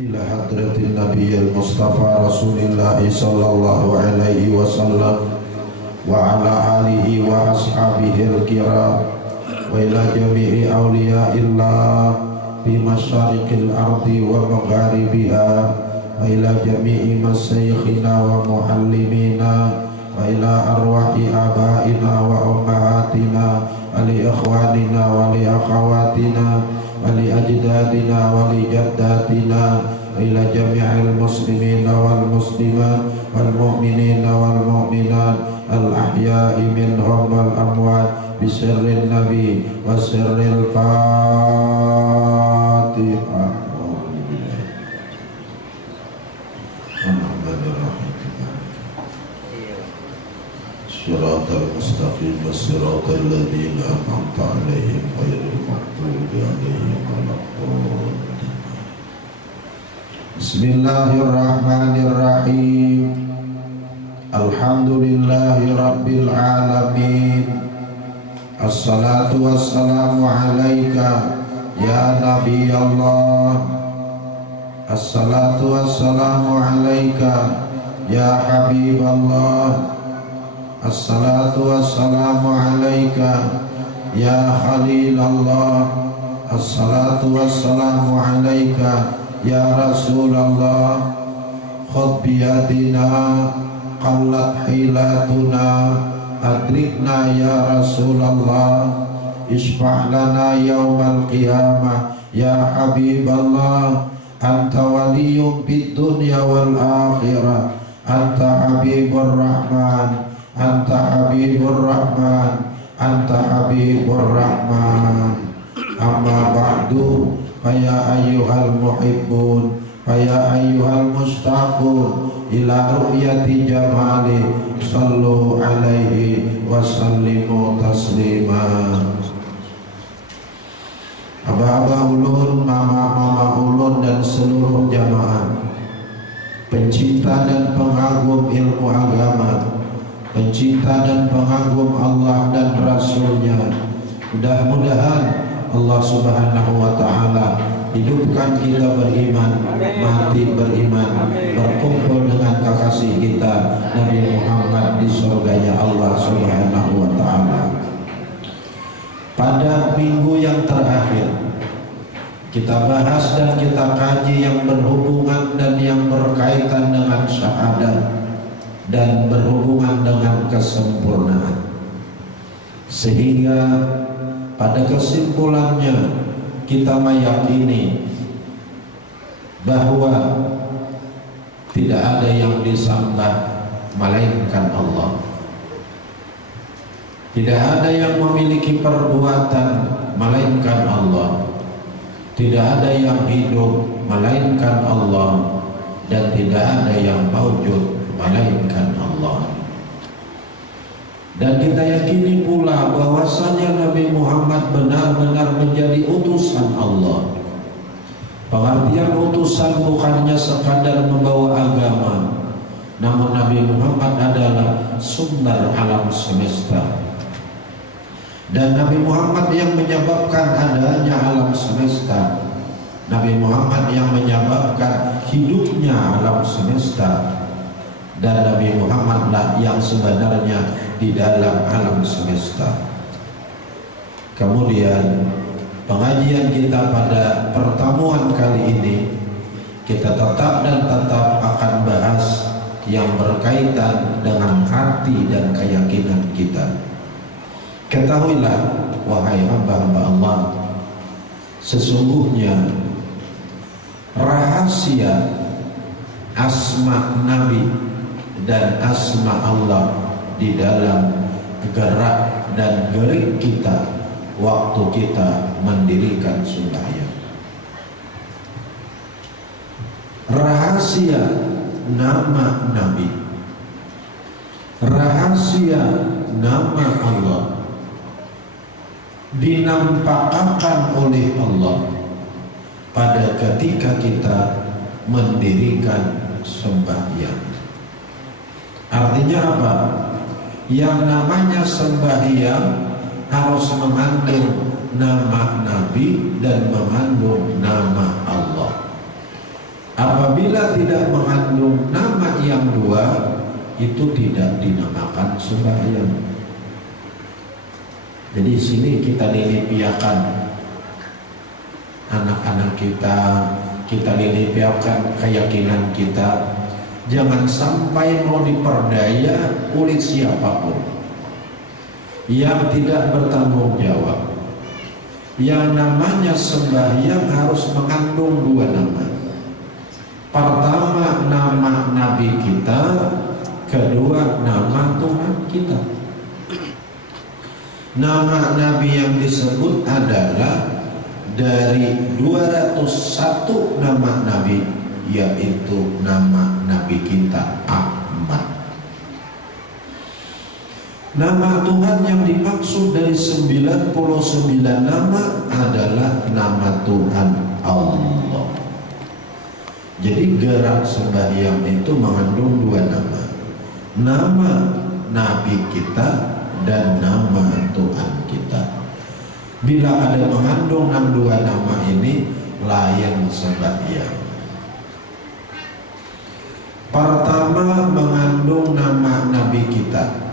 ila hadratin nabiyil mustafa rasulillahi sallallahu alaihi wasallam wa ala alihi wa ashabihil kiram wa ila jami'i awliyaillah fi masyariqil ardi wa magharibiha wa ila jami'i masyayikhina wa muallimina wa ila arwahi abaina wa ummahatina wa li ikhwanina wa li akhawatina wa li ajdadina wa li jaddatina wa ila jami'il muslimina wal muslimat wal mu'minina wal mu'minat al ahya'i minhum wal amwat bi sirrin nabi wa sirril fatihah. Shiratal mustaqim shiratal ladzina an'amta 'alaihim ghairil maghdubi 'alaihim waladdallin. Bismillahirrahmanirrahim. Alhamdulillahi rabbil alamin. Assalatu wassalamu alaika ya nabi Allah. Assalatu wassalamu alaika ya habib Allah. Assalatu wassalamu alaika ya Khalilallah. Assalatu wassalamu alaika ya Rasulullah. Khudh biyadina qallat hilatuna adrikna ya Rasulullah. Ishfa' lana yawmal qiyamah ya Habiballah. Anta waliyyun fid dunya wal akhirah. Anta Habibur Rahman. Anta Habibur Rahman, Anta Habibur Rahman. Amma ba'du, faya ayyuhal muhibbun, faya ayyuhal mustaqun ila ru'yati jamali, sallu alaihi wa sallimu taslima. Abah-abah ulun, mama-mama ulun dan seluruh jamaah pencinta dan pengagum ilmu agama, pencinta dan pengagum Allah dan Rasulnya, mudah-mudahan Allah subhanahu wa ta'ala hidupkan kita beriman, mati beriman, berkumpul dengan kekasih kita Nabi Muhammad di surganya Allah subhanahu wa ta'ala. Pada minggu yang terakhir kita bahas dan kita kaji yang berhubungan dan yang berkaitan dengan syahadat dan berhubungan dengan kesempurnaan, sehingga pada kesimpulannya kita meyakini bahwa tidak ada yang disembah melainkan Allah, tidak ada yang memiliki perbuatan melainkan Allah, tidak ada yang hidup melainkan Allah, dan tidak ada yang maujud melainkan Allah. Dan kita yakini pula bahwasanya Nabi Muhammad benar-benar menjadi utusan Allah. Pengertian utusan bukannya sekadar membawa agama, namun Nabi Muhammad adalah sumber alam semesta. Dan Nabi Muhammad yang menyebabkan adanya alam semesta, Nabi Muhammad yang menyebabkan hidupnya alam semesta, dan Nabi Muhammadlah yang sebenarnya di dalam alam semesta. Kemudian pengajian kita pada pertemuan kali ini, kita tetap akan bahas yang berkaitan dengan hati dan keyakinan kita. Ketahuilah wahai hamba-hamba Allah, sesungguhnya rahasia asma Nabi dan asma Allah di dalam gerak dan gerik kita waktu kita mendirikan sembahyang. Rahasia nama Nabi, rahasia nama Allah dinampakkan oleh Allah pada ketika kita mendirikan sembahyang. Artinya apa? Yang namanya sembahyang harus mengandung nama Nabi dan mengandung nama Allah. Apabila tidak mengandung nama yang dua, itu tidak dinamakan sembahyang. Jadi sini kita lilipiakan anak-anak kita lilipiakan keyakinan kita. Jangan sampai mau diperdaya oleh siapapun yang tidak bertanggung jawab. Yang namanya sembahyang harus mengandung dua nama. Pertama nama Nabi kita, kedua nama Tuhan kita. Nama Nabi yang disebut adalah dari 201 nama Nabi, yaitu nama Nabi kita Ahmad. Nama Tuhan yang dimaksud dari 99 nama adalah nama Tuhan Allah. Jadi gerak sembahyang itu mengandung dua nama. Nama Nabi kita dan nama Tuhan kita. Bila ada mengandung dua nama ini, layan sembahyang. Pertama mengandung nama Nabi kita.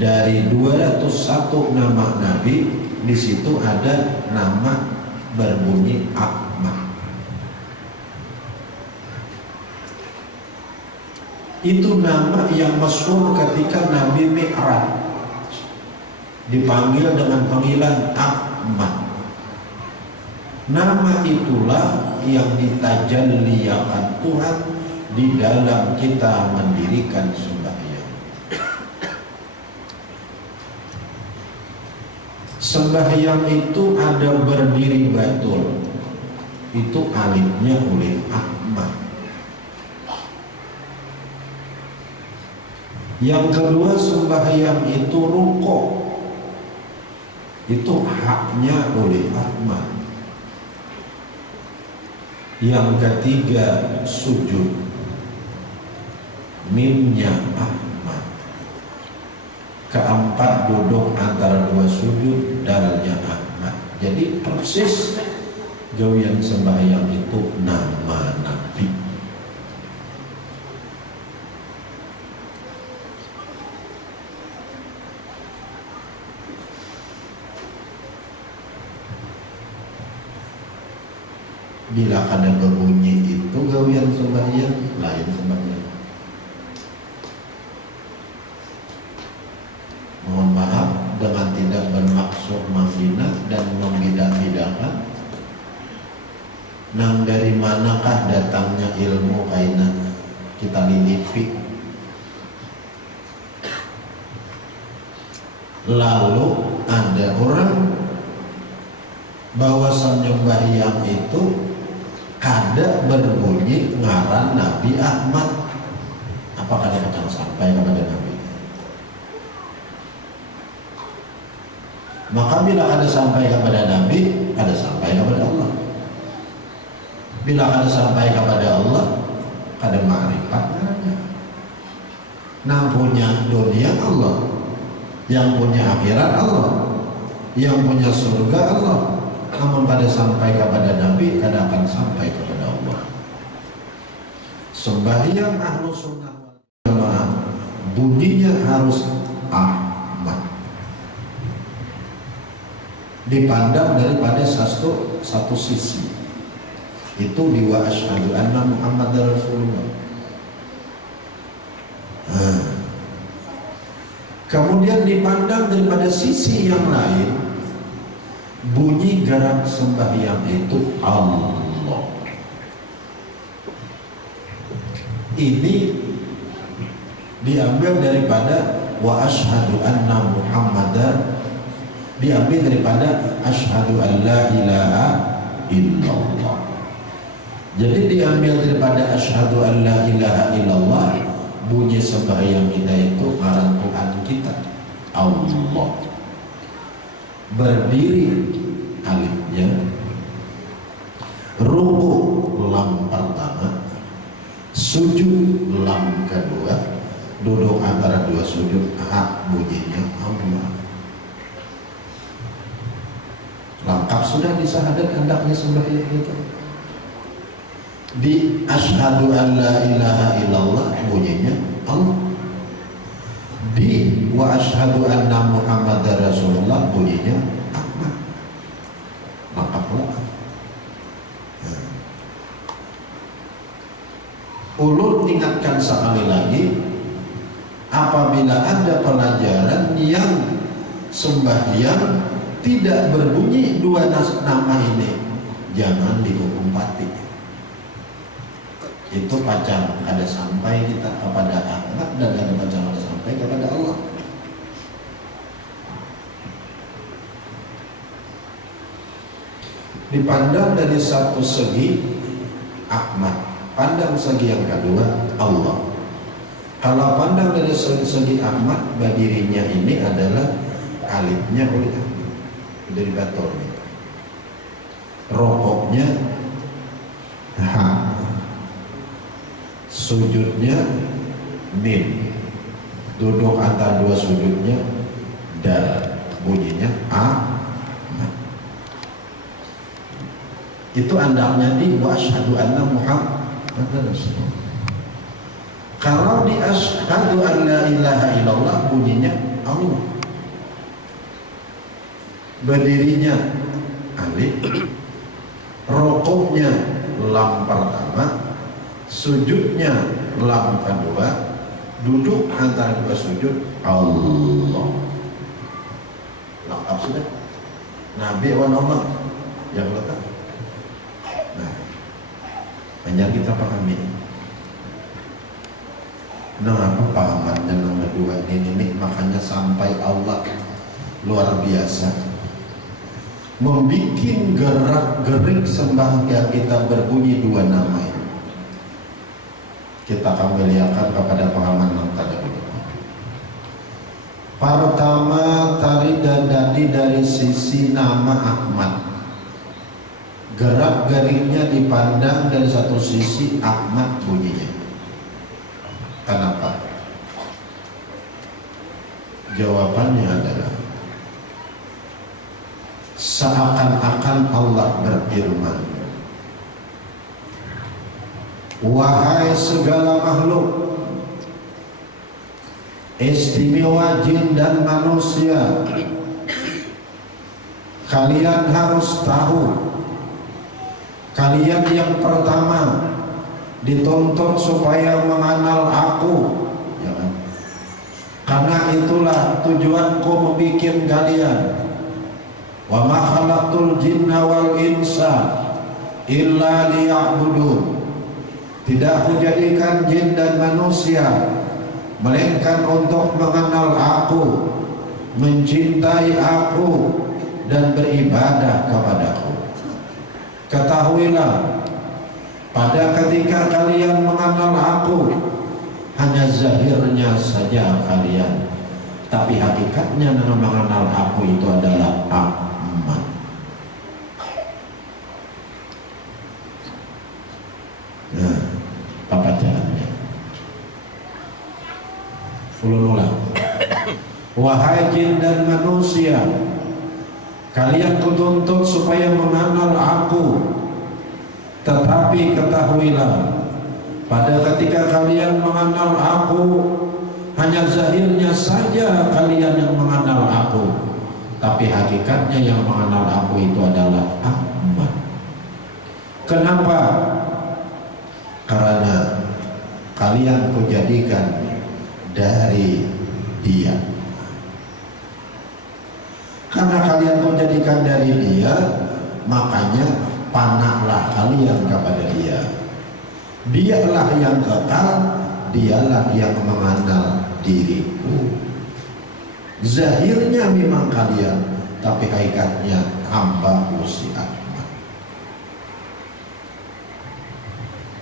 Dari 201 nama Nabi, di situ ada nama berbunyi Ahmad. Itu nama yang masyhur ketika Nabi Mi'raj, dipanggil dengan panggilan Ahmad. Nama itulah yang ditajalliyakan Tuhan di dalam kita mendirikan sembahyang. Sembahyang itu ada berdiri batul, itu alifnya oleh Ahmad. Yang kedua sembahyang itu rukuk, itu haknya oleh Ahmad. Yang ketiga sujud, mimnya Ahmad. Keempat duduk antara dua sujud, dalnya Ahmad. Jadi persis gawian sembahyang itu nama Nabi. Bila ada berbunyi itu gawian sembahyang, lain sembahyang. Mohon maaf dengan tidak bermaksud menghina dan membidah-bidahkan. Nang dari manakah datangnya ilmu kaina kita lilipi. Lalu ada orang bahwasan sembahyang itu kada berbunyi ngaran Nabi Ahmad. Apakah ada akan sampai kepada Nabi? Maka bila ada sampai kepada Nabi, ada sampai kepada Allah. Bila ada sampai kepada Allah, ada ma'rifat. Nang punya dunia Allah, yang punya akhirat Allah, yang punya surga Allah. Namun pada sampai kepada Nabi, kada akan sampai kepada Allah. Sembahyang Ahlus Sunnah wal Jamaah bunyinya harus Ahmad. Dipandang daripada satu sisi, itu di wa asyhadu anna Muhammadar Rasulullah. Kemudian dipandang daripada sisi yang lain, bunyi gerak sembahyang itu Allah. Ini diambil daripada wa asyhadu anna Muhammadar, diambil daripada asyhadu an la ilaha illallah. Jadi diambil daripada asyhadu an la ilaha illallah, bunyi sembahyang kita itu ngaran Tuhan kita Allah. Berdiri alifnya, ruku lam pertama, sujud lam kedua, duduk antara dua sujud, hak bunyinya Allah. Lengkap sudah di syahadat hendaknya sembahyang itu. Di asyhadu an la ilaha illallah bunyinya Allah. Di wa asyhadu anna Muhammadar Rasulullah bunyinya Ahmad. Maka pula ulun ingatkan sekali lagi, apabila ada pelajaran yang sembahyang tidak berbunyi dua nama ini, jangan dihukum mati. Itu pacar ada sampai kita kepada Ahmad dan ada pacar ada sampai kepada Allah. Dipandang dari satu segi Ahmad, pandang segi yang kedua Allah. Kalau pandang dari segi Ahmad, dirinya ini adalah alifnya oleh Ahmad dari batolnya, rokoknya ha, sujudnya mim, duduk antara dua sujudnya dal, bunyinya a. Itu andalnya di wa asyhadu anna Muhammadar Rasulullah. Kalau di asyhadu an la ilaha illallah bunyinya Allah, berdirinya alif, rokoknya lam pertama, sujudnya lam kedua, duduk antara dua sujud Allah. Lengkap sudah. Nabi wa nama yang letak. Nah, hanya kita pahami. Nah, apa pahamannya nomor dua ini makanya sampai Allah luar biasa membikin gerak-gerik sembahyang kita berbunyi dua nama ini. Kita kembalikan kepada pahaman yang tadi. Pertama, tari dan dadi dari sisi nama Ahmad. Gerak-geriknya dipandang dari satu sisi Ahmad bunyinya. Kenapa? Jawabannya adalah seakan-akan Allah berfirman, wahai segala makhluk, istimewa jin dan manusia, kalian harus tahu, kalian yang pertama dituntut supaya mengenal aku, ya kan? Karena itulah tujuanku membikin kalian. Wa ma khalaqtul jinna wal insa illa liya'budun. Tidak aku jadikan jin dan manusia melainkan untuk mengenal aku, mencintai aku dan beribadah kepadaku. Ketahuilah, pada ketika kalian mengenal aku, hanya zahirnya saja kalian, tapi hakikatnya dengan mengenal aku itu adalah Ahmad. Nah, apa caranya? Ulang-ulang. Wahai jin dan manusia, kalian kutuntut supaya mengenal aku, tetapi ketahuilah, pada ketika kalian mengenal aku, hanya zahirnya saja kalian yang mengenal aku, tapi hakikatnya yang mengenal aku itu adalah Ahmad. Kenapa? Karena kalian kujadikan dari dia. Karena kalian kujadikan dari dia, makanya panahlah kalian kepada dia. Dialah yang kekal, dialah yang mengenal diriku. Zahirnya memang kalian, tapi hakikatnya hamba si Ahmad.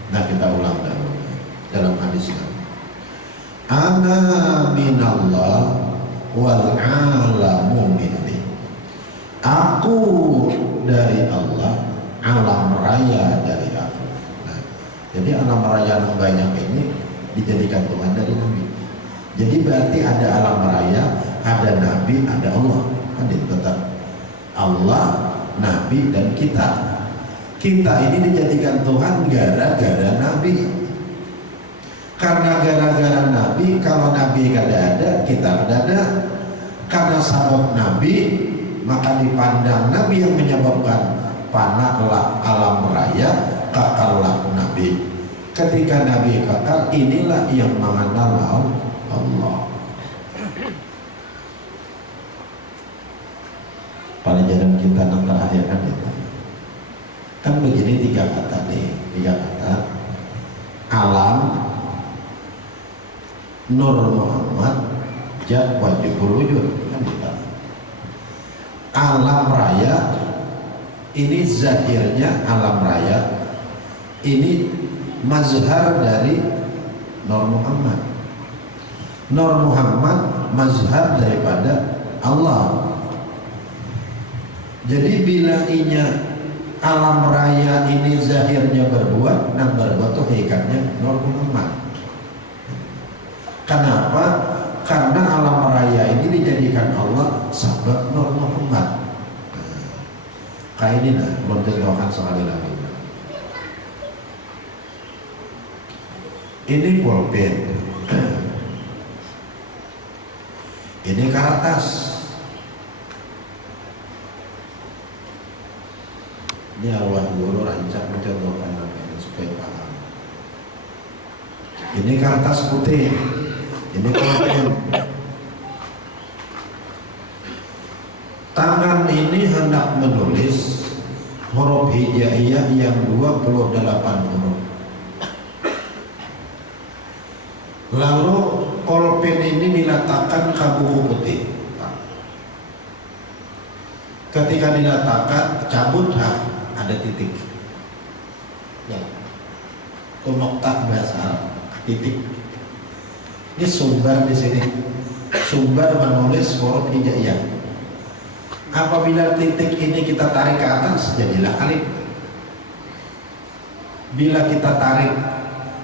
Nah, kita ulang dalam hadis ini. Ana minallah wal alamu minni. Aku dari Allah, alam raya dari aku. Nah, jadi alam raya yang banyak ini dijadikan Tuhan dari Nabi. Jadi berarti ada alam raya, ada Nabi, ada Allah. Kan tetap Allah, Nabi dan kita. Kita ini dijadikan Tuhan gara-gara Nabi. Karena gara-gara Nabi, kalau Nabi kada ada, kita kada ada. Karena sabab Nabi, maka dipandang Nabi yang menyebabkan panaklah alam raya, kakallah Nabi. Ketika Nabi kakal, inilah yang mengenal Allah. Pelajaran kita yang terakhir kan begini, tiga kata. Alam, Nur Muhammad, Jat Wajibul Wujud, kan kita. Alam raya ini zahirnya alam raya, ini mazhar dari Nur Muhammad. Nur Muhammad mazhar daripada Allah. Jadi bila inya alam raya ini zahirnya berbuat, nah berbuat tuh hakikatnya Nur Muhammad. Kenapa? Karena alam raya ini dijadikan Allah sebab Nur Muhammad. Kayak ini nah, belum tentukan sekali lagi. Ini pulpen, ini kertas, ini arwah guru rancang mencontohkan supaya paham. Ini kertas putih, ini pulpen. Tangan ini hendak menulis huruf hijaiyah yang 28 huruf. Lalu pulpen ini diletakkan ke buku putih. Ketika diletakkan, cabut ada titik. Ya, itu nokta bahasa Arab, titik. Ini sumber di sini, sumber menulis huruf hijaiyah. Apabila titik ini kita tarik ke atas, jadilah alif. Bila kita tarik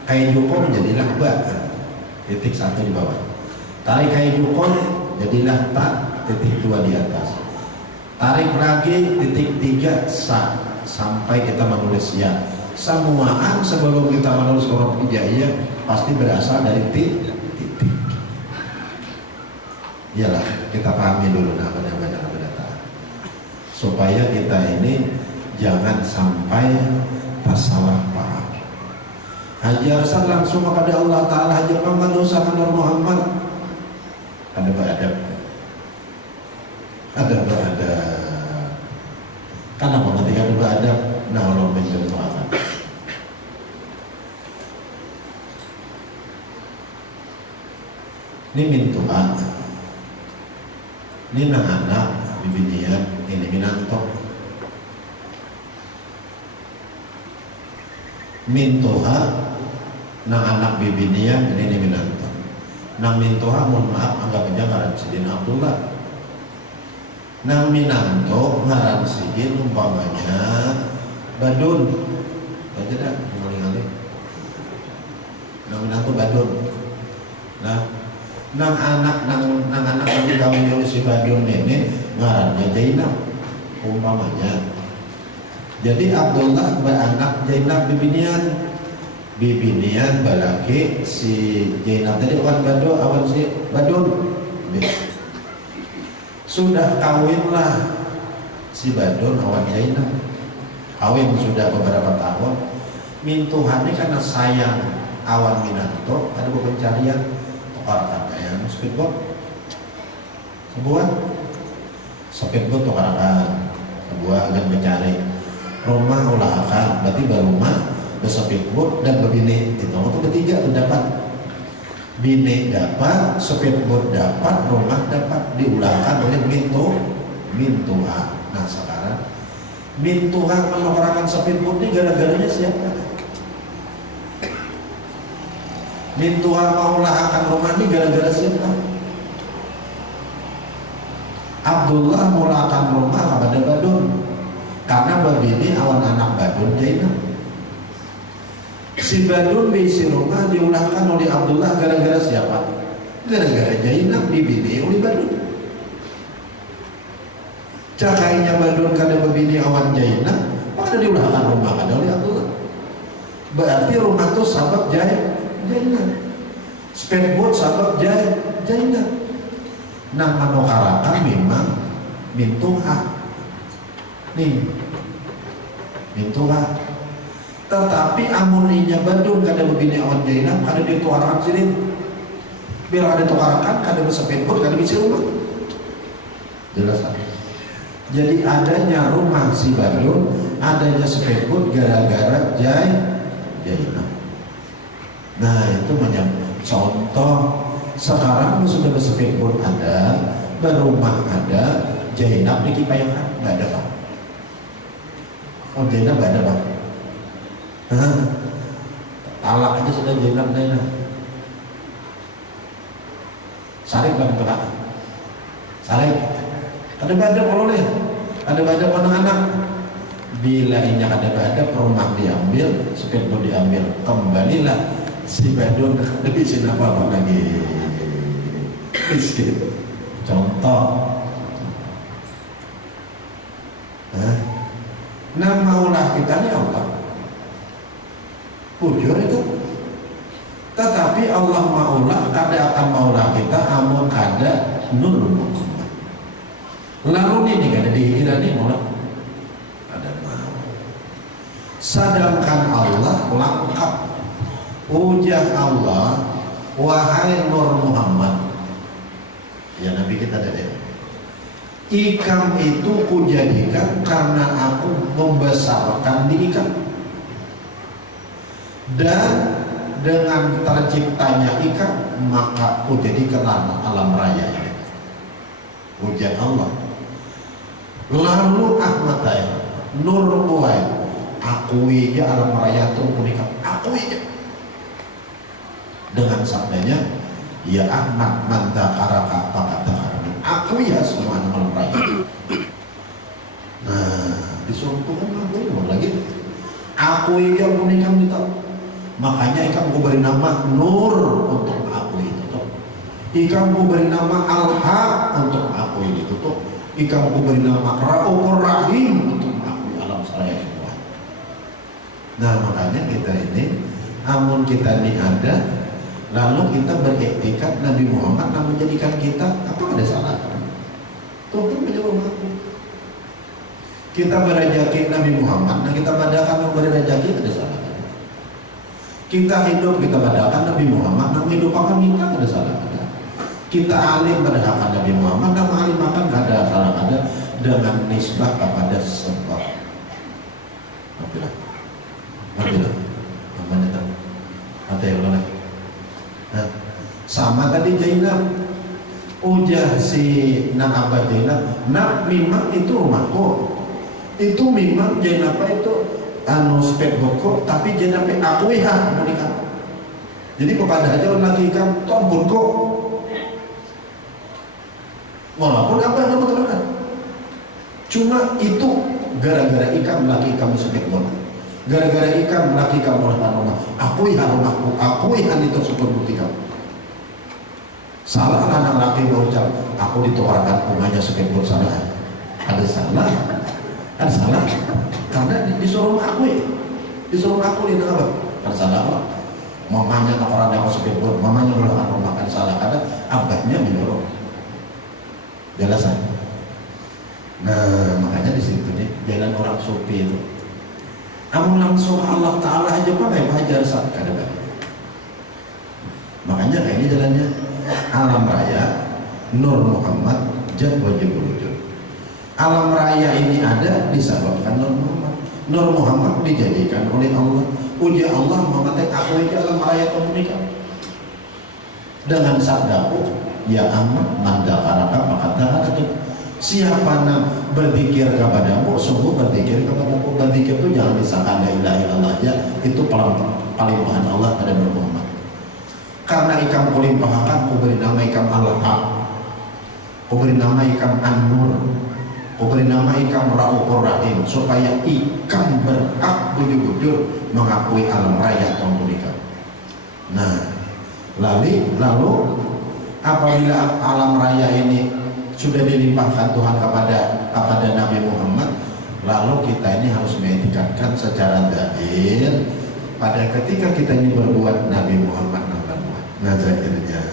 kayak jukung, jadilah ba. Titik satu di bawah. Tarik kayak jukung, jadilah ta. Titik dua di atas. Tarik lagi titik tiga sa, sampai kita menulis ya. Semuaan sebelum kita menulis huruf hijaiyah pasti berasal dari titik. Iyalah, kita pahami dulu nama-nama supaya kita ini jangan sampai salah paham. Hajar langsung kepada Allah Ta'ala, hajar dosa Nur Muhammad. Ada beradab, ada beradab. Kenapa ketika ada beradab? Nah, Allah mencontohkan. Ini mintuan, ini anak bibinian, ini minanto. Mintoha nang anak bibinian, ini minanto. Nang mintoha, mohon maaf, anggap aja ngaran Sidin Abdullah. Nang minanto ngaran Sidin umpamanya Badun. Baca dah, ngali-ngali. Nang minanto Badun. Nah, nang anak yang dikawin si Badun ini ngarannya Zainab umpamanya. Jadi Abdullah beranak Zainab bibinian balaki si Zainab tadi awan si Badun. Sudah kawinlah si Badun awan Zainab. Kawin sudah beberapa tahun. Mintuhannya karena sayang awan minanto ada pencarian orang kata yang speedboat sebuah speedboat tuh orang sebuah dan mencari rumah ulah berarti berumah berspeedboat dan berbini itu ketiga terdapat bini dapat speedboat dapat rumah dapat diulangkan oleh mintuha. Nah sekarang mintuha mengorakan speedboat ini gara-garanya siapa? Mintuha maulah akan rumah ini gara-gara siapa? Abdullah mulakan rumah kepada Badun karena babini awan anak Badun Zainab. Si Badun bisi rumah diulahkan oleh Abdullah gara-gara siapa? Gara-gara Zainab dibini oleh Badun. Cakainya Badun karena babini awan Zainab Maka diulahkan rumah ada oleh Abdullah. Berarti rumah itu sabab Jainab. Speedboat sabab Jainab. Nah manukarakan memang mintuha. Nih mintuha. Tetapi amuninya badung kada begini awan Jainab kada dituarakan sirin. Bila ada tukarakan kada speedboat kada bisa rumah. Jelas kan? Jadi adanya rumah si badung, adanya speedboat gara-gara Jainab. Nah itu contoh. Sekarang sudah speedboat ada, berumah ada, Jainab dikipayakan nggak ada Pak. Oh Jainab nggak ada Pak. Talak aja sudah Jainab. Sarik bang Pak. Sarik. Ada badak kalau nih, ada badak anak-anak. Bila ini ada badak, rumah diambil, speedboat diambil, kembalilah si badung lebih sini apa lagi. Miskin. Contoh. Nah maulah kita ini Allah. Ujur itu. Tetapi Allah maulah, kada akan maulah kita amun kada nur Muhammad. Lalu ini kada dihira nih maulah. Ada mau. Sedangkan Allah lengkap. Ujah Allah, wahai Nur Muhammad. Ya Nabi kita ada. Ikam itu kujadikan karena aku membesarkan di ikam. Dan dengan terciptanya ikan maka aku jadikan alam raya ini. Ujian Allah. Lalu Ahmad Nur Kuwai akui aja alam raya itu unik. Akui aja dengan sabdanya ya Ahmad mantakaraka pakatakarani. Akui ya semua alam raya. Nah disuruh Tuhan akui lagi. Akui aja unik kita. Makanya ikan ku beri nama Nur untuk aku itu tuh. Ikan ku beri nama Al-Haq untuk aku itu tuh. Ikan ku beri nama Ra'ufur Rahim untuk aku alam seraya semua. Nah makanya kita ini, amun kita ini ada, lalu kita beriktikad Nabi Muhammad yang menjadikan kita apa ada salah? Tuhan menjawab aku. Kita berajaki Nabi Muhammad, nah kita badakan memberi rajaki ada salah. Kita hidup, kita badakan Nabi Muhammad, nama hidup akan kita ada salah ada. Kita alim badakan Nabi Muhammad, nama alim akan ada salah ada dengan nisbah kepada sebab. Nabilah, namanya tak, ada yang mana? Nah, sama tadi Jainab, ujah si Nang Abah Jainab, nak memang itu rumahku, itu memang Jainab itu speedboat kok, tapi jangan sampai akui hak menikah. Jadi kepada aja orang lagi ikan tombol kok. Walaupun apa yang kamu terangkan. Cuma itu gara-gara ikan laki kamu speedboat. Gara-gara ikan laki kamu rumah. Akui hak rumahku, akui hak itu tersebut bukti kamu. Salah anak laki berucap, aku ditukarkan rumahnya speedboat salah. Ada salah. Ada salah. Karena disuruh akui itu apa? Kan salah apa? Mamanya tak orang yang speedboat, mamanya melakukan makan salah karena abahnya menyuruh. Jelasan. Nah makanya di situ nih jalan orang sufi itu. Kamu langsung Allah Taala aja pakai belajar saat kadang-kadang. Makanya kayak ini jalannya alam raya Nur Muhammad Jad Wajib Wujud. Alam raya ini ada disebabkan Nur Muhammad. Nur Muhammad dijadikan oleh Allah. Uji Allah mengatakan aku ini alam raya komunikasi. Dengan sabdaku, ya Ahmad mandakaraka makatakan itu. Siapa yang berzikir kepadamu, sungguh berzikir kepadamu. Berzikir itu jangan disangka la ilaha illallah aja. Itu palimpahan Allah pada Nur Muhammad. Karena ikam kulimpahakan, ku beri nama ikam Al-Haq, ku beri nama ikam An-Nur, ku beri nama ikam Ra'ufur Rahim, supaya ikan berhak bujur-bujur mengakui alam raya atau menikah. Nah, lalu apabila alam raya ini sudah dilimpahkan Tuhan kepada Nabi Muhammad, Lalu kita ini harus mengetikatkan secara dalil pada ketika kita ini berbuat Nabi Muhammad nazarnya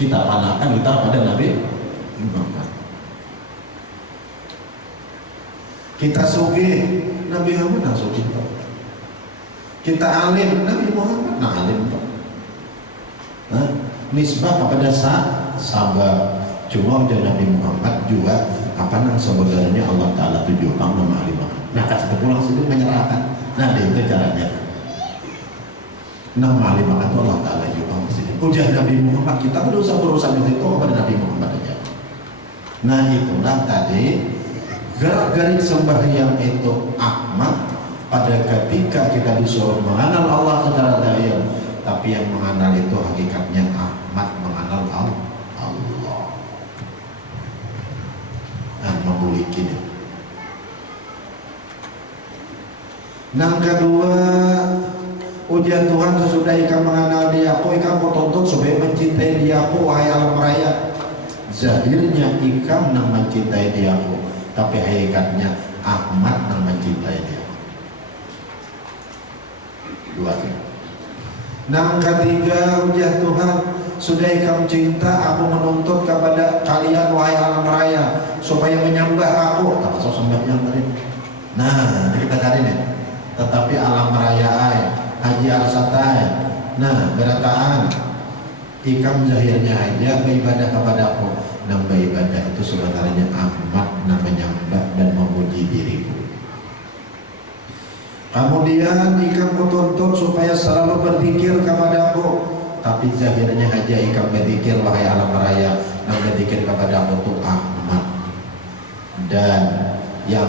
kita panahkan kita pada Nabi Muhammad. Kita sugih Nabi Muhammad nah sugih. Kita alim Nabi Muhammad nah alim. Nisbah kepada sahabat. Cuma ujar Nabi Muhammad juga apa yang sebenarnya Allah Ta'ala tujuh orang nama alimah. Nah kasih pulang sendiri menyerahkan. Nah itu caranya. Nama alimah itu Allah Ta'ala juga sendiri. Ujar Nabi Muhammad kita berusaha itu kepada Nabi Muhammad aja. Nah itulah tadi gerak-gerik sembahyang itu Ahmad pada ketika kita disuruh mengenal Allah secara dahil, tapi yang mengenal itu hakikatnya Ahmad mengenal Allah. Memiliki. Yang kedua, ujian Tuhan sesudah ikam mengenal dia, ikam tuntut supaya mencintai dia, wahai alam raya. Zahirnya ikam yang mencintai dia, tapi hakikatnya Ahmad yang mencintai dia. Dua. Yang ketiga, ujian Tuhan sudah ikam cinta, aku menuntut kepada kalian wahai alam raya supaya menyembah aku. Tak masuk sembahnya tadi. Nah, ini kita cari nih. Tetapi alam raya haji arsatai. Nah, berataan ikam zahirnya aja beribadah kepadaku. Nambah ibadah itu sebenarnya Ahmad menyembah dan memuji diriku. Kemudian ikam kutuntut supaya selalu berzikir kepadaku. Tapi zahirnya aja ikam berzikir wahai alam raya, yang berzikir kepada aku tuh Ahmad. Dan yang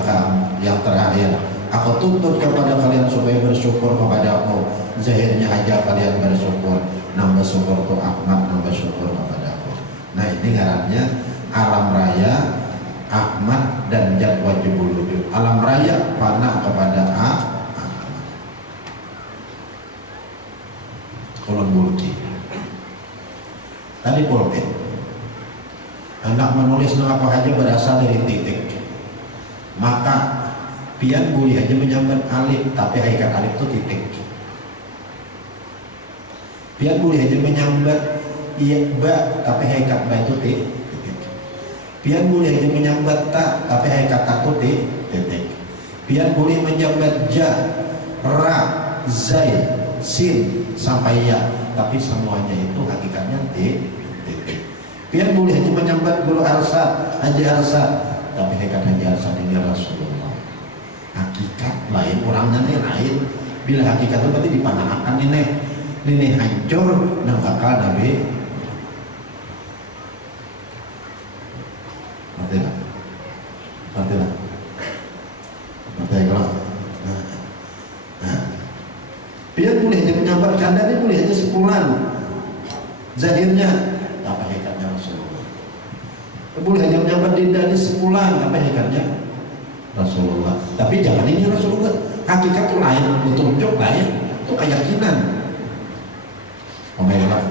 terakhir, aku tuntut kepada kalian supaya bersyukur kepada aku. Zahirnya aja kalian bersyukur, nambah syukur tuh Ahmad, nambah syukur kepada aku. Nah ini ngarannya alam raya Ahmad dan Jad Wajibul Wujud. Alam raya panah kepada Ahmad. Kolon bulki. Tadi pulpen. Anak menulis apa aja berasal dari titik. Maka pian boleh aja menyambat alif, tapi hakikat alif itu titik. Pian boleh aja menyambat ba, tapi hakikat ba itu titik. Pian boleh aja menyambat ta, tapi hakikat ta itu titik. Pian boleh menyambat ja, ra, zai, sin sampai ya, tapi semuanya itu hakikatnya titik. Pian boleh hanya menyambat guru arsad, haji arsad, tapi hakikat haji arsad ini Rasulullah. Hakikat lain, orangnya lain. Bila hakikat itu berarti dipanahkan ini hancur dan bakal Nabi. Matilah. Pian boleh hanya menyambat kandang ini boleh hanya sepulan. Zahirnya apa hakikatnya Rasulullah. Boleh hanya menyambat dinda ini sepulan, apa hakikatnya Rasulullah. Tapi jangan ini Rasulullah. Hakikat itu lain, tunjuk lain, itu keyakinan. Omelah.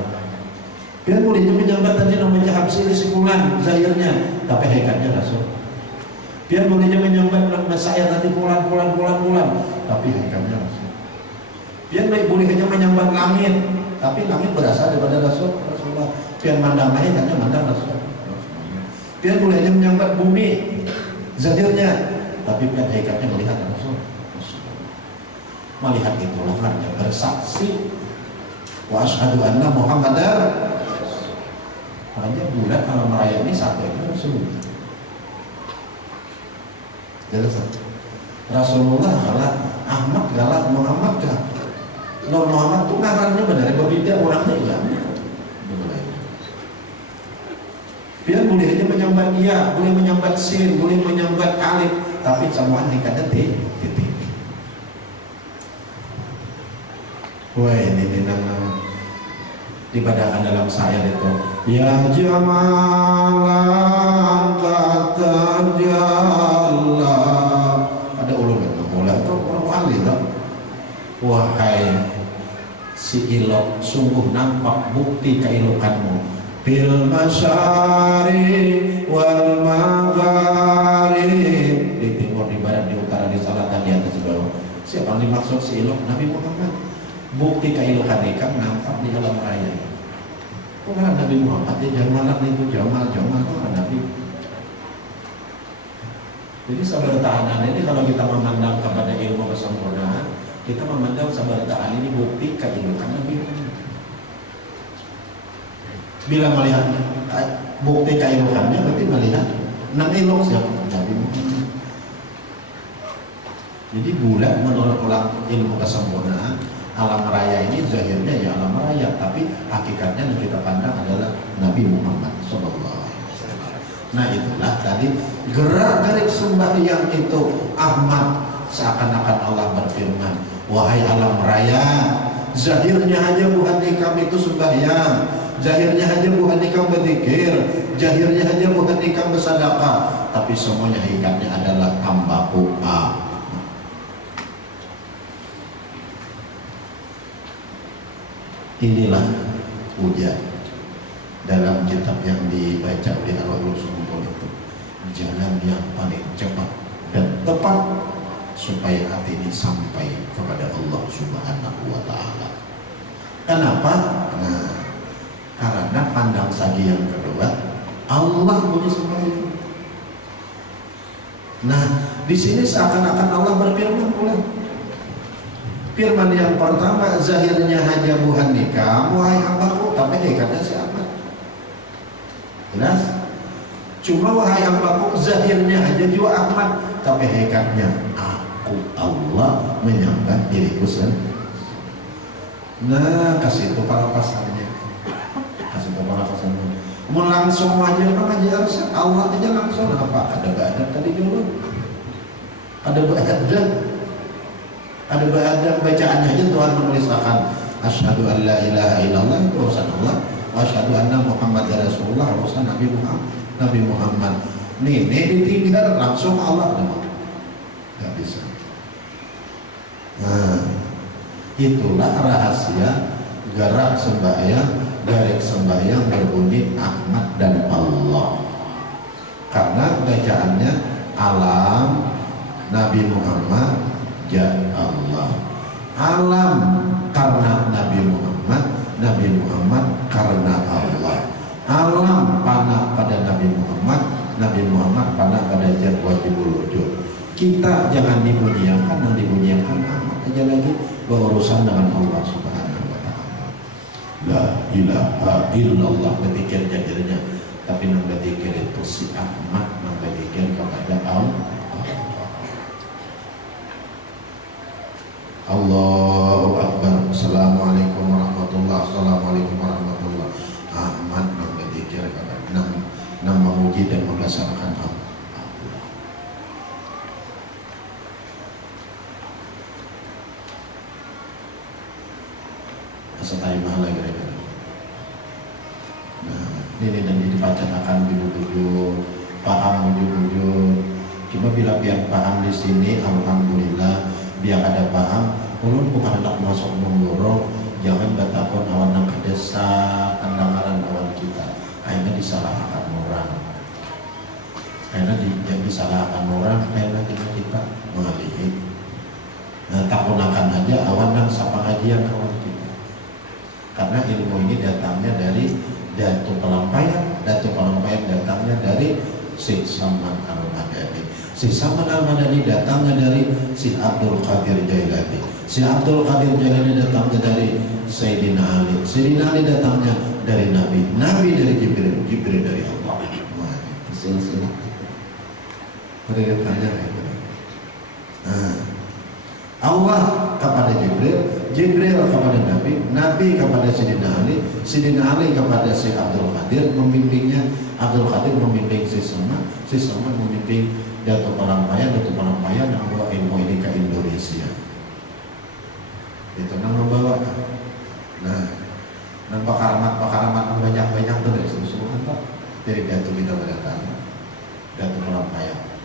Pian boleh hanya menyambat tadi namanya habsi ini sepulan, zahirnya, tapi hakikatnya Rasul. Pian boleh hanya menyambat saya nanti pulang, tapi hakikatnya Rasul. Pian boleh hanya menyambat langit, tapi langit berasal daripada Rasulullah. Pian mandang langit hanya mandang Rasul. Pian boleh hanya menyambat bumi, zahirnya, tapi pian hakikatnya melihat Rasul. Melihat itulah artinya bersaksi. Wa asyhadu anna Muhammadar. Makanya bulan alam raya ini satu itu Rasulullah. Jelas. Rasulullah galak, Ahmad galak, Muhammad galak. Nur Muhammad itu ngarannya benar, berbeda orangnya juga. Biar boleh aja menyambat iya, boleh menyambat sin, boleh menyambat alif, tapi semua dikata titik. Wah ini nama dibadakan dalam syair itu. Ya jamalan kata jalla. Ada ulun itu, mulai itu orang wali tak. Wahai si ilok, sungguh nampak bukti keilokanmu. fil masyariq wal magharib, di timur, di barat, di utara, di selatan, di atas, di bawah. Siapa yang dimaksud si ilok? Nabi Muhammad. Bukti keilokan ikan nampak di alam raya. Bukan Nabi Muhammad, dia jamalan itu jamal Nabi. Jadi sabar tahanan ini kalau kita memandang kepada ilmu kesempurnaan, kita memandang sabar tahanan ini bukti keilokan Nabi Muhammad. Bila melihat bukti keilokannya, berarti melihat nang ilok siapa? Nabi Muhammad. Jadi bulan menurut ilmu kesempurnaan, alam raya ini zahirnya ya alam raya, tapi hakikatnya yang kita pandang adalah Nabi Muhammad SAW. Nah itulah tadi gerak-gerik sembahyang itu Ahmad, seakan-akan Allah berfirman, wahai alam raya, zahirnya aja bukan nikam itu sembahyang, zahirnya aja bukan nikam berzikir, zahirnya aja bukan nikam bersedekah, tapi semuanya hakikatnya adalah hambaku Ahmad. Inilah ujian dalam kitab yang dibaca oleh Al-Ulul Sumpul itu, jalan yang paling cepat dan tepat supaya hati ini sampai kepada Allah Subhanahu wa Ta'ala. Kenapa? Nah, karena pandang saja yang kedua, Allah punya sembahyang. Nah, di sini seakan-akan Allah berfirman pula. Firman yang pertama, zahirnya haja buhan nikah, wahai hambaku, tapi hakikatnya siapa? Jelas? Cuma wahai hambaku, zahirnya haja jiwa Ahmad, tapi hakikatnya aku Allah menyembah diriku sendiri. Nah, kasih itu para pasarnya, kasih itu para pasarnya. Mau langsung aja mengajar Allah aja langsung apa? Ada badan tadi dulu, ada bacaannya aja Tuhan menuliskan asyhadu an la ilaha illallah itu urusan Allah, wa asyhadu anna Muhammadar Rasulullah urusan Nabi Muhammad. Nih ditinggal langsung Allah nggak bisa. Nah, itulah rahasia gerak sembahyang berbunyi Ahmad dan Allah, karena bacaannya alam Nabi Muhammad ya Allah, alam karena Nabi Muhammad karena Allah, alam panah pada Nabi Muhammad panah pada zat wajibul wujud. Kita jangan dibunyiakan, yang dibunyiakan Ahmad aja lagi berurusan dengan Allah Subhanahu wa Ta'ala. La ilaha illallah berpikir jadinya, tapi yang berpikir itu si Ahmad, yang berpikir kepada Allah. Allahu Akbar. Assalamualaikum warahmatullahi wabarakatuh. Ahmad berzikir kepada memuji dan membesarkan Allah. Asatai mahala kira-kira. Nah, ini dan dibacakan bujur-bujur, paham bujur-bujur. Cuma bila biar paham di sini, alhamdulillah. Biar ada paham, ulun bukan hendak masuk mendorong, jangan batakon awan nang kedesa kandangaran awan kita. Akhirnya disalahkan orang, disalahkan orang, karena kita mengalih. Nah, takunakan aja awan nang sapa ngajian awan kita. Karena ilmu ini datangnya dari Datu Pelampaian datangnya dari Syekh Saman Al-Madani. Si Saman Al-Madani datangnya dari si Abdul Qadir Jailani. Si Abdul Qadir Jailani datangnya dari Sayyidina Ali. Sayyidina Ali datangnya dari Nabi. Nabi dari Jibril. Jibril dari Allah. Wah, silsilah. Mereka tanya nah, Allah kepada Jibril, Jibril kepada Nabi, Nabi kepada Sayyidina Ali, Sayyidina Ali kepada si Abdul Qadir, membimbingnya. Abdul Qadir membimbing si Saman membimbing Datu Pelampaian yang membawa ilmu ini ke Indonesia. Itu yang membawa. Nah, pakaramat banyak tuh dari seluruh Pak. Dari Datu kita berdatang, Datu Pelampaian.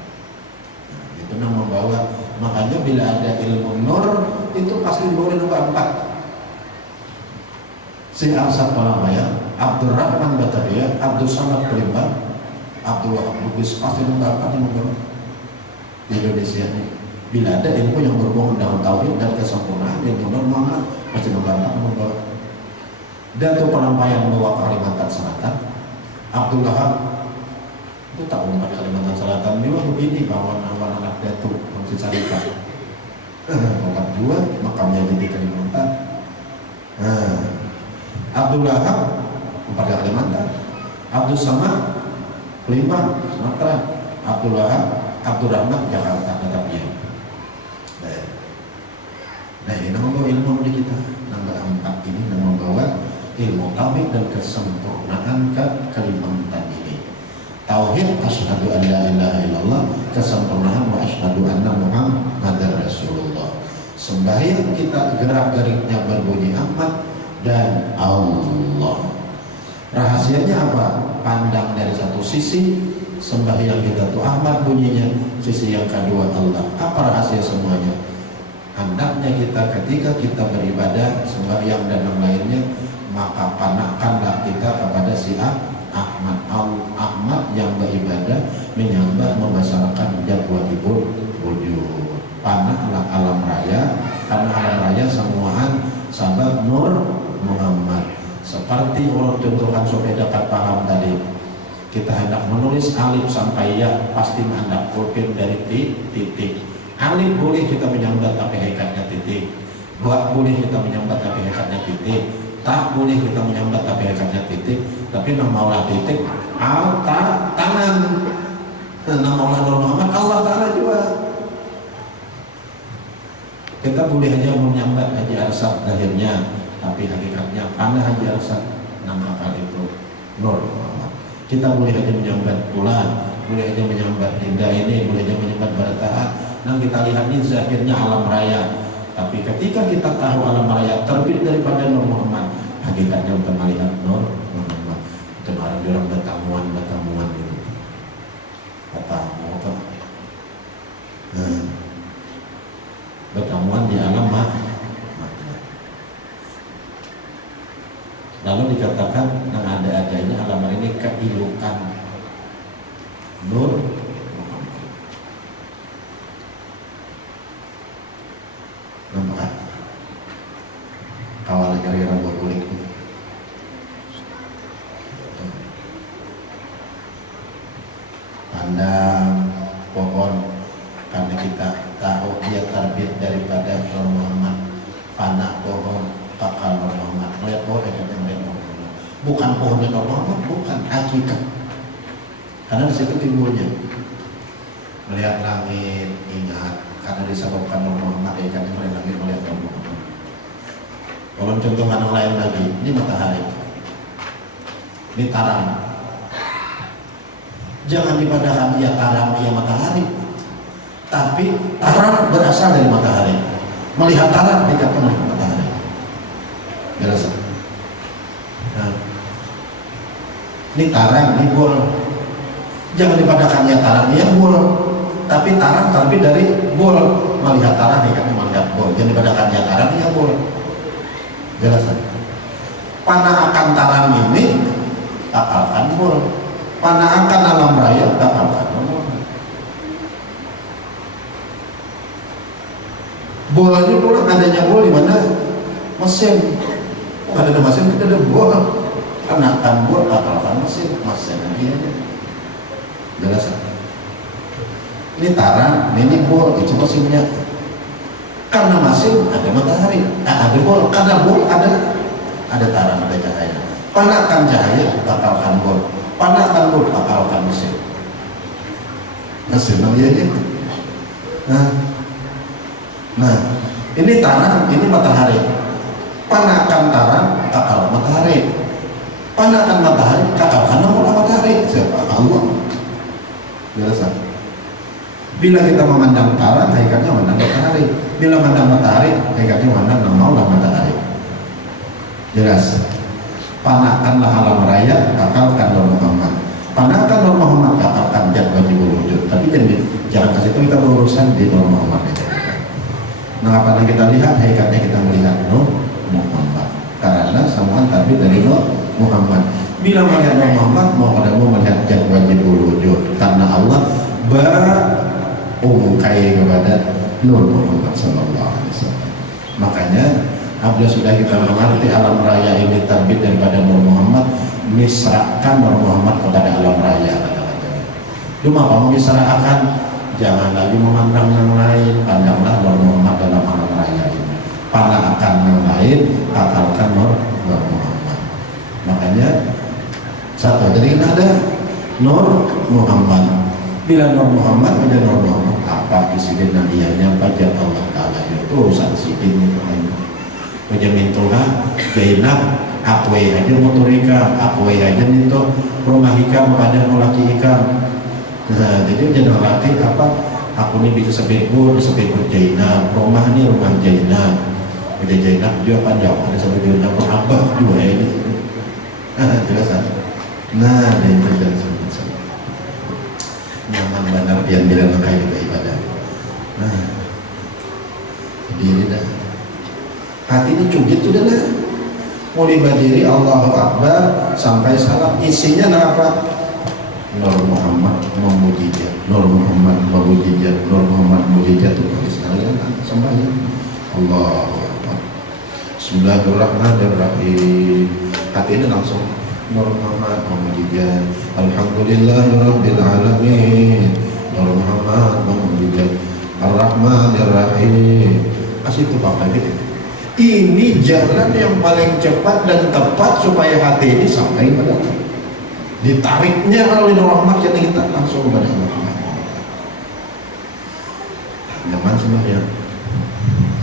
Nah, itu yang membawa. Makanya bila ada ilmu nur itu pasti boleh nomor 4. si Arsad Palamaya, Abdurrahman Batavia, Abdul Samad Pelimbang, Abdul Wahab Lubis, pasti apa di Indonesia ini. Bila ada ilmu yang berhubungan dengan tauhid dan kesempurnaan, ilmu Muhammad pasti membawa. Datuk Pelampaian bawa Kalimantan Selatan, Abdul Wahab itu tak umpat Kalimantan Selatan. Dia begini bawa anak Datuk masih Carita. Tempat dua makamnya di Kalimantan. Abdul Wahab umpat Kalimantan, Abdul Samad Pelimbang Sumatera, Abdul Wahab Abdurrahman Jakarta Batavia. Nah ini membawa ilmu di kita. Nomor 4 ini membawa ilmu tauhid dan kesempurnaan ke Kalimantan ini. Tauhid asyhadu an la ilaha illallah, kesempurnaan wa asyhadu anna Muhammadar Rasulullah. Sembahyang kita gerak-geriknya berbunyi amat dan Allah. Rahasianya apa? Pandang dari satu sisi, sembahyang kita tuh amat bunyinya, sisi yang kedua Allah. Apa rahasia semuanya? Hendaknya kita ketika kita beribadah, sembahyang dan yang lainnya, maka panahkanlah kita kepada si Ahmad yang beribadah, menyembah, membesarkan jabwatibul wujud. Panahlah alam raya, karena alam raya semuaan sabab Nur Muhammad. Seperti orang contohkan supaya dapat paham tadi, kita hendak menulis alif sampai ya, pasti hendak pulpen dari titik. Alif boleh kita menyambat tapi hakikatnya titik. Ba boleh kita menyambat tapi hakikatnya titik. Ta boleh kita menyambat tapi hakikatnya titik. Tapi namaulah titik, tangan. Namaulah Nur Muhammad, Allah Ta'ala juga. Kita boleh aja menyambat Haji Arsad lahirnya, tapi hakikatnya panah Haji Arsad, nama kali itu Nur Muhammad. Kita boleh aja menyambat bulan, boleh aja menyambat Dinda ini, boleh aja menyambat Baratahat. Nah kita lihat ini zahirnya alam raya, tapi ketika kita tahu alam raya terbit daripada Nur Muhammad, hakikatnya untuk melihat Nur Muhammad. Itu orang batamuan itu. Batamuan. Batamuan di alam lalu dikatakan yang ada-adanya alam ini keilukan Nur Muhammad. Nampak awal kira-kira kulit pandang pohon, karena kita tahu dia terbit daripada Nur Muhammad. Panak pohon pakal Nur Muhammad, melihat pohon bukan pohonnya Nur Muhammad, bukan hakikat, karena di situ timbulnya. Melihat langit, ingat karena disebabkan Nur Muhammad, ya kan melihat langit, melihat Nur Muhammad. Kalau contoh yang lain lagi, ini matahari, ini tarang. Jangan dipadakan ia tarang, ia matahari, tapi tarang berasal dari matahari. Melihat tarang dikatakan melihat matahari. Jelas? Nah, ini tarang, ini bol. Jangan dipadakan ia tarang, ia bol, tapi tarang terbit dari bol. Melihat tarang dikatakan melihat bol. Jangan dipadakan ia tarang, ia bol. Jelas? Panah akan tarang ini akalkan bol. Panah akan alam raya akalkan bol. Bolanya pula adanya bol di mana? Mesin. Ada mesin, kita ada bol. Anakan bol akalkan mesin lagi aja. Jelas? Ini tarang, ini bol, itu mesinnya. Karena mesin ada matahari, ada bol. Karena bol ada tarang, ada cahaya. Panahkan cahaya, akalkan bol. Panahkan bol, akalkan mesin. Mesin lagi aja. Nah, ini tarang, ini matahari. Panahkan tarang, akalkan matahari. Panahkan matahari, akalkan matahari. Siapa? Allah. Jelas? Bila kita memandang tarang, hakikatnya memandang matahari. Bila memandang matahari, hakikatnya memandang namaulah matahari. Jelas? Panahkanlah alam raya, akalkan Nur Muhammad. Panahkan Nur Muhammad, akalkan jabwatibul wujud. Tapi jangan kasih itu kita berurusan di Nur Muhammad. Nah, apa yang kita lihat, hakikatnya kita melihat Nur Muhammad. Karena semua terbit Muhammad. Bila melihat Nur Muhammad, mau kada mau melihat zat wajibul wujud, karena Allah berungkai kepada Nur Muhammad sallallahu alaihi wasallam. Makanya apabila sudah kita mengerti alam raya ini terbit daripada Nur Muhammad, misrakan Nur Muhammad kepada alam raya. Cuma kalau misrakan, jangan lagi memandang yang lain, pandanglah Nur Muhammad dalam alam raya ini. Panahkan yang lain, akalkan Nur Muhammad. Makanya satu, jadi kita ada Nur Muhammad. Bila Nur Muhammad, menjadi Nur Muhammad apa isi nabiyanya baca Allah Ta'ala itu urusan sidin itu. Macam itulah Zainab akwe aja motorika, akwe aja itu rumah hikam pada laki hikam. Nah, jadi jadi laki apa? Aku ini bisa sebebut Zainab, rumah ini rumah Zainab. Ada Zainab juga panjang, ada sampai Zainab abah juga ini. Jelas kan? Nah, itu jelas. Nyaman benar dia bilang kayak juga ibadah. Nah, diri dah. Hati ini cugit sudah lah. Mulai berdiri Allahu Akbar sampai salam, isinya apa? Nur Muhammad memujizat, Nur Muhammad memujizat, Nur Muhammad memujizat itu sekalian sembahyang. Allahu Akbar. Bismillahirrahmanirrahim. Hati ini langsung Nur Muhammad memujizat. Alhamdulillahirabbil alamin. Nur Muhammad memujizat. Ar-Rahmanir-Rahim. Kasih itu Pak Habib. Ini jalan yang paling cepat dan tepat supaya hati ini sampai pada ditariknya oleh rahmat yang kita langsung pada Allah. Nyaman semuanya.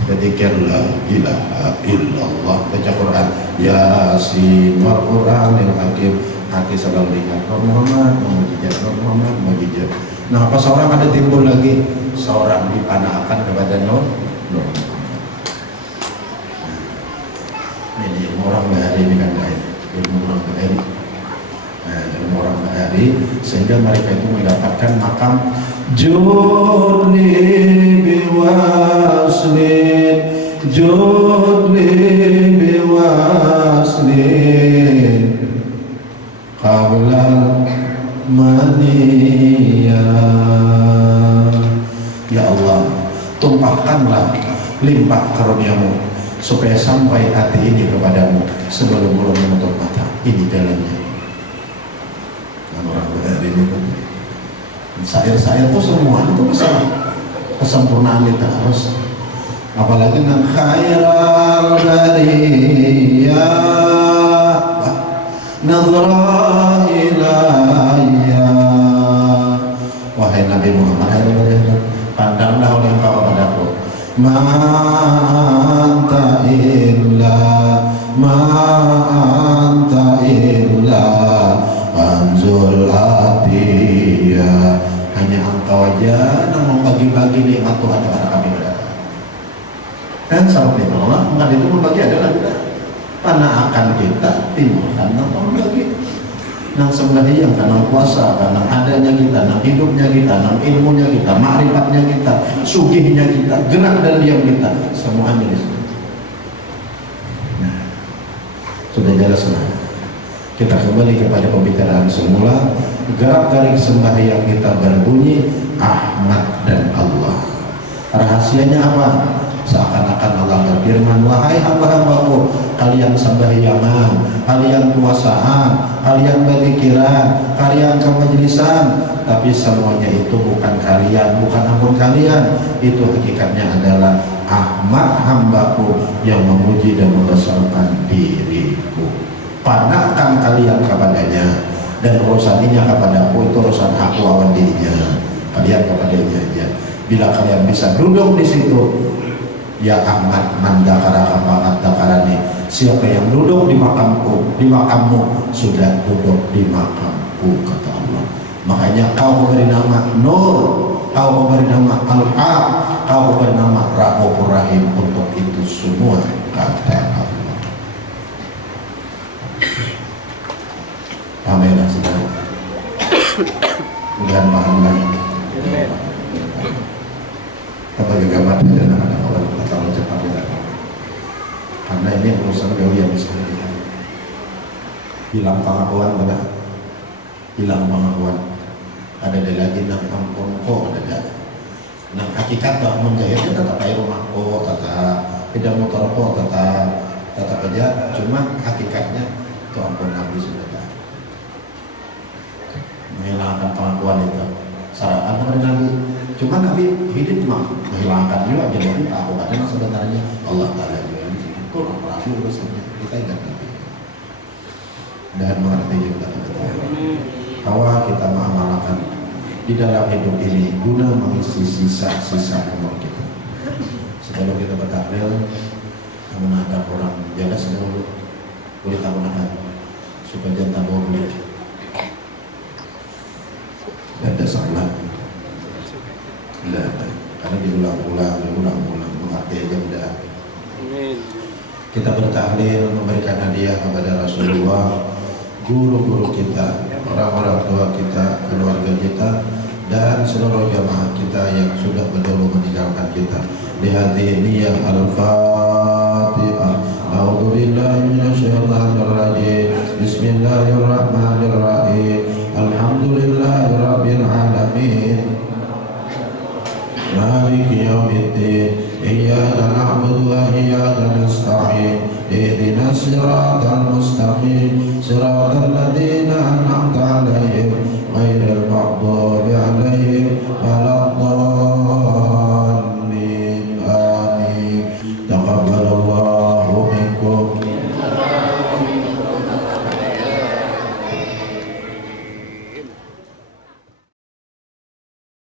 Ketika la ilaha illallah baca Quran Yasin wal Quranil Hakim, hati selalu ingat Nur Muhammad memujizat, Nur Muhammad memujizat. Nah, apa seorang ada timbul lagi, seorang dipanahkan kepada Nur Muhammad. Ini orang bahari ini kan lain, ilmu orang bahari. Nah, ilmu orang bahari sehingga mereka itu mendapatkan makam Judli biwaslin, Judli biwaslin qabla mania. Ya Allah, tumpahkanlah limpah karuniamu supaya sampai hati ini kepadamu sebelum belum menutup mata. Ini jalannya. Dan orang berada ini syair-syair itu semua itu masalah kesempurnaan kita harus, apalagi dengan khairal bariyah nadra ilayya. Wahai Nabi Muhammad, pandanglah oleh engkau kepadaku. Ma anta illa anzul atiyah. Hanya engkau aja yang membagi-bagi nikmat Tuhan kepada kami berada. Dan sahabat Allah, maka itu membagi adalah kita. Karena akan kita timbulkan tanpa membagi. Nang sembahyang karena puasa, karena adanya kita, nang hidupnya kita, nang ilmunya kita, ma'rifatnya kita, sugihnya kita, gerak dan diam kita, semuanya di situ. Nah, sudah jelas lah. Kita kembali kepada pembicaraan semula. Gerak garik sembahyang kita berbunyi Ahmad dan Allah. Rahasianya apa? Seakan-akan Allah berfirman, wahai hamba-hambaku, kalian sembahyangan, kalian puasaan, kalian berzikiran, kalian ke majlisan, tapi semuanya itu bukan kalian, bukan ampun kalian. Itu hakikatnya adalah Ahmad hambaku yang memuji dan membesarkan diriku. Panahkan kalian kepadanya, dan urusan ini kepadaku itu urusan aku lawan dirinya, kalian kepadanya aja. Bila kalian bisa duduk di situ, ya Ahmad mandakara kafaat dakarani, siapa yang duduk di makamku, di makammu, sudah duduk di makamku, kata Allah. Makanya kau memberi nama Nur, kau memberi nama Al-Haq, kau memberi nama Rahufur Rahim, untuk itu semua kata Allah. Amin. Mudah-mudahan paham lagi. Apa juga mati dan anak orang terlalu cepat kita. Karena ini urusan beliau yang sekali. hilang pengakuan pada hilang pengakuan ada lagi nang ampun kok ada nang hakikat tak menjahitnya tetap air rumah kok tetap tidak motor kok tetap aja cuma hakikatnya tuh ampun Nabi sudah menghilangkan pengakuan itu sarapan kepada Nabi cuma Nabi hidup mah menghilangkan juga jadi aku kadang sebenarnya Allah Ta'ala juga itu rapi urusannya kita ingat Nabi dan mengerti juga bahwa kita mengamalkan di dalam hidup ini guna mengisi sisa-sisa umur kita sebelum kita bertahlil menghadap orang jaga sedahulu boleh tak gunakan supaya jangan boleh tidak ada salah tidak ada karena diulang-ulang mengerti aja udah kita bertahlil memberikan hadiah kepada Rasulullah guru-guru kita orang-orang tua kita keluarga kita dan seluruh jamaah kita yang sudah berdahulu meninggalkan kita di hati niyah al-fatihah a'udzu billahi minasyaitonir rajim bismillahirrahmanirrahim alhamdulillahirabbil alamin maliki yaumiddin iyyaka na'budu wa iyyaka nasta'in ihdinas siratal mustaqim siratal ladzina an'amta 'alaihim